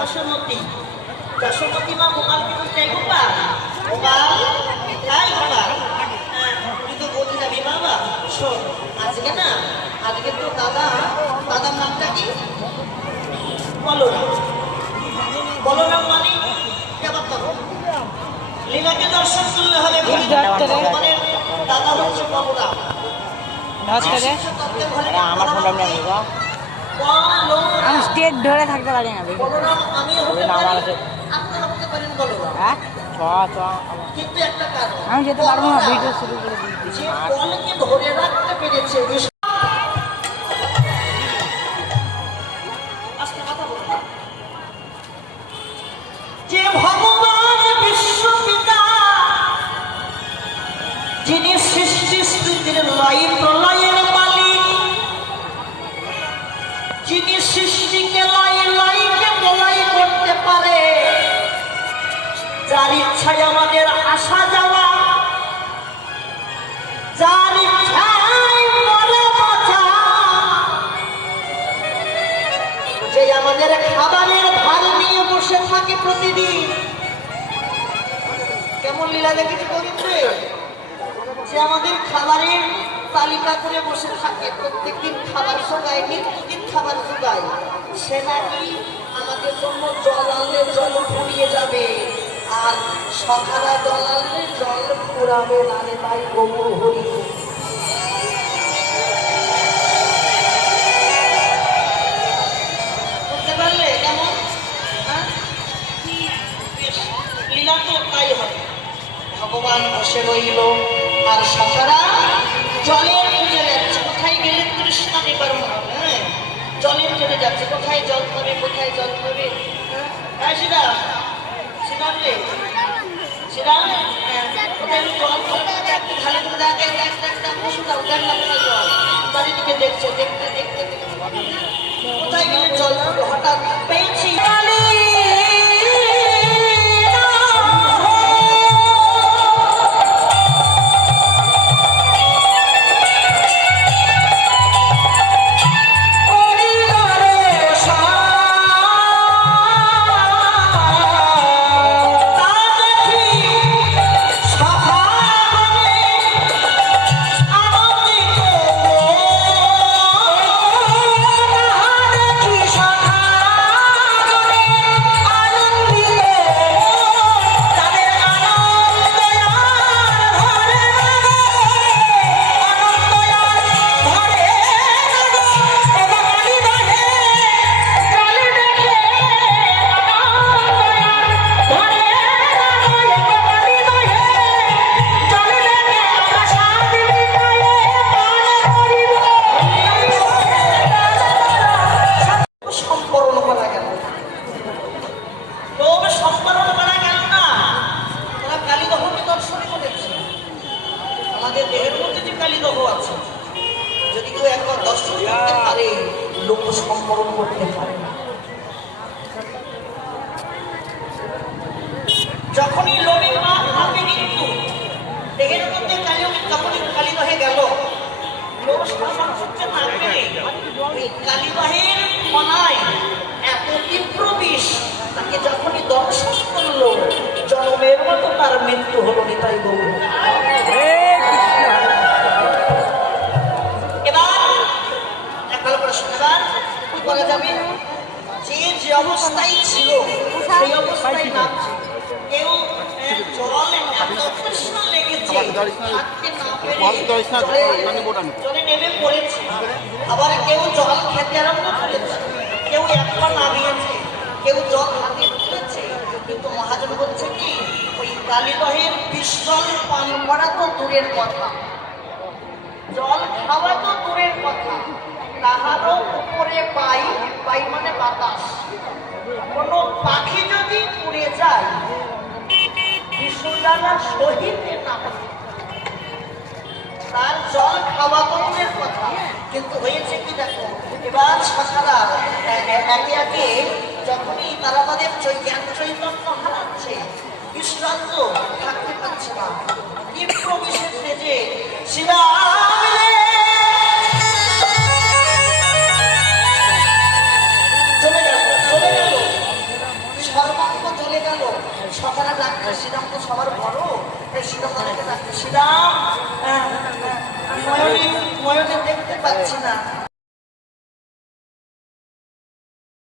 যশোমতী যশোমতী মা গোপালকে বলছে গোপাল গোপাল তাই গোপাল তুই তো বলি যাবি বাবা শোন আজকে না আজকে তো দাদার নামটা কি বলরাম বলরাম মানে কেমন তখন লীলাকে দর্শন করলে হবে ভগবানের দাদা হচ্ছে বলরাম আমার ফোনটা নিয়ে আমি স্টেট ধরে থাকতে পারি না হ্যাঁ আমি যেতে পারবো না ভিডিও শুরু করে ধরে রাখতে পেরেছে যে ভগবান বিশ্বপিতা যিনি সৃষ্টি স্থিতির লয় প্রলয়ের মালিক যিনি সৃষ্টিকে লয়কে প্রলয় করতে পারে যার ইচ্ছায় আমাদের আসা যাওয়া যার ইচ্ছায় মরে বাঁচা যে আমাদের খাবারের ভার নিয়ে বসে থাকে প্রতিদিন কেমন লীলা দেখেছি গোবিন্দে যে আমাদের খাবারের তালিকা করে বসে থাকে প্রত্যেকদিন খাবার জোগায় নিত্যদিন খাবার জোগায় সে নাকি আমাদের জন্য জল আনলে জল ফুরিয়ে যাবে আর সখারা জল আনলে জল ফুরাবে নালে তাই গোবর হরি বুঝতে পারলে কেমন লীলা তো তাই হবে ভগবান বসে রইল আর সখারা জলের খুঁজে যাচ্ছে কোথায় গেলে তৃষ্ণা নিবারণ হবে হ্যাঁ জলের খুঁজে যাচ্ছে কোথায় জল পাবে কোথায় জল পাবে হ্যাঁ সেটা রে সেটা কোথায় জল পাবে একটু ভালো করে দেখে একটা পশু দাও দেখলাম না জল চারিদিকে দেখছে দেখতে দেখতে দেখতে কোথায় গেলে জল পাবে হঠাৎ পেয়েছি যখনই লোভে পাপ পাপে মৃত্যু দেহের মধ্যে যখনই কালীদহে গেল লোভ শাসন করতে না পেরে ওই কালীদহের মনায় এত তীব্র বিষ তাকে যখনই দর্শন করলো জন্মের মতো তার মৃত্যু হলো নিতাই গৌর এবার ভালো করে শোনাবার কি বলা যাবে যে অবস্থায় ছিল সেই অবস্থায় নামছে কেউ জল এত তৃষ্ণা লেগেছে থাকতে না পেরে জলে নেমে পড়েছে আবার কেউ জল খেতে আরম্ভ করেছে কেউ একবার নামিয়েছে কেউ জল হাতে তুলেছে কিন্তু মহাজন বলছে কি ওই কালীদহের বিশ্বল পান করা তো দূরের কথা জল খাওয়া তো দূরের কথা তাহারও উপরে পাই মানে বাতাস কোন পাখি যদি উড়ে যায় বিশ্বজালার সহিত না তার জল খাওয়া দূরের কথা কিন্তু হয়েছে কি দেখো এবার সখারা একে একে যখনই তারা তাদের জ্ঞান চৈতন্য হারাচ্ছে বিশ্রান্ত থাকতে পারছে না তীব্র বিশেষ যে শিরা সকালে ডাক্তার শ্রীরাম তো সবার বড়, এই শ্রীরাম ডাক্তার শ্রীরাম, ময়ূরী ময়ূরী দেখতে পাচ্ছি না।